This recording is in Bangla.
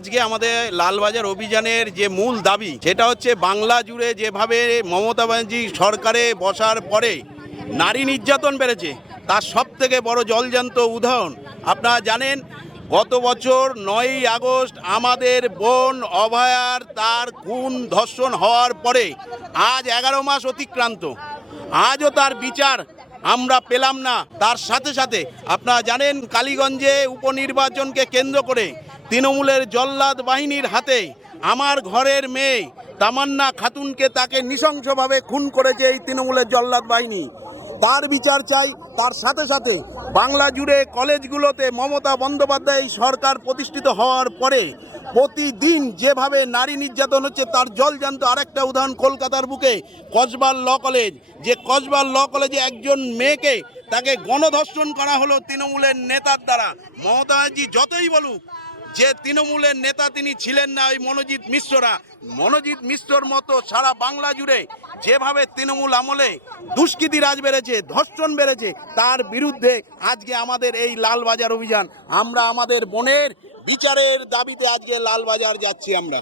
আজকে আমাদের লালবাজার অভিযানের যে মূল দাবি সেটা হচ্ছে বাংলা জুড়ে যেভাবে মমতা ব্যানার্জি সরকারে বসার পরে নারী নির্যাতন বেড়েছে তার সবথেকে বড় জলজ্যান্ত উদাহরণ আপনারা জানেন। গত বছর 9ই আগস্ট আমাদের বোন অভয়ার তার খুন ধর্ষণ হওয়ার পরে আজ 11 মাস অতিক্রান্ত, আজও তার বিচার আমরা পেলাম না। তার সাথে সাথে আপনারা জানেন কালীগঞ্জে উপনির্বাচনকে কেন্দ্র করে তৃণমূলের জল্লাদ বাহিনীর হাতে আমার ঘরের মেয়ে তামান্না খাতুনকে তাকে নৃশংসভাবে খুন করেছে এই তৃণমূলের জল্লাদ বাহিনী। তার বিচার চাই। তার সাথে সাথে বাংলা জুড়ে কলেজগুলোতে মমতা বন্দ্যোপাধ্যায় সরকার প্রতিষ্ঠিত হওয়ার পরে প্রতিদিন যেভাবে নারী নির্যাতন হচ্ছে তার জলজ্যান্ত আরেকটা উদাহরণ কলকাতার বুকে কসবার ল কলেজ, যে কসবার ল কলেজে একজন মেয়েকে তাকে গণধর্ষণ করা হলো তৃণমূলের নেতার দ্বারা। মমতা ব্যানার্জি যতই বলুক যে তৃণমূলের নেতা তিনি ছিলেন না ওই মনোজিৎ মিশ্ররা, মনোজিৎ মিশ্রর মতো সারা বাংলা জুড়ে যেভাবে তৃণমূল আমলে দুষ্কৃতি রাজ বেড়েছে, ধর্ষণ বেড়েছে, তার বিরুদ্ধে আজকে আমাদের এই লালবাজার অভিযান। আমরা আমাদের বোনের বিচারের দাবিতে আজকে লালবাজার যাচ্ছি আমরা।